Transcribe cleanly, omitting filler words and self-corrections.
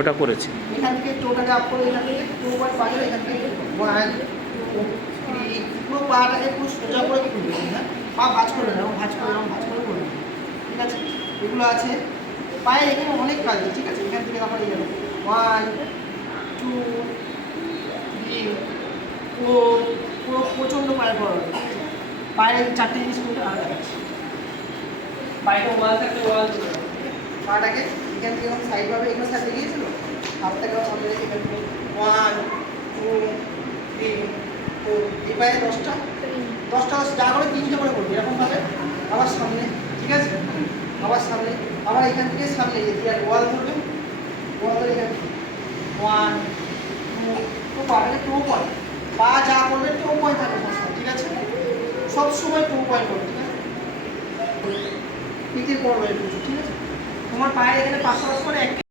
ওটা করেছি। এখান থেকে টোটাকে আপ করে এখান থেকে 2.5 এখান থেকে 1 2 3 পুরো পাটাকে পুরো সোজা করে খুলবে। হ্যাঁ, পা ভাঁজ করবে না, ভাঁজ করে করবে। ঠিক আছে, এগুলো আছে পায়ে এখানে অনেক কাজ আছে। ঠিক আছে, এখান থেকে তারপরে এই যাবে 1 2 3 4 পুরো প্রচণ্ড পায়ে বড় হবে। পায়ের 4টে জিনিস করতে আর দেখাচ্ছি। পায়েটা ওয়াল থাকতে ওয়াল পাটাকে এখান থেকে এরকম সাইড ভাবে এগুলো সাইডে গিয়েছিল, হাতটাকে সামনে রেখে এখান থেকে 1 2 3 4 এই পায়ে 10টা যা করে 3টে করে করবি এরকমভাবে। আবার সামনে, ঠিক আছে, আবার সামনে, আবার এখান থেকে সামনে যে ওয়াল ধরবে, ওয়াল ধরে এখান থেকে 1 2 তো পাটাকে 2 পয়েন্ট, পা যা করবে 2 পয়েন্ট থাকবে। ঠিক আছে, সব সময় 2 পয়েন্ট করবে। ঠিক আছে, পিঠের পর রয়ে প্রচুর। ঠিক আছে, তোমার পায়ের এখানে 500 করে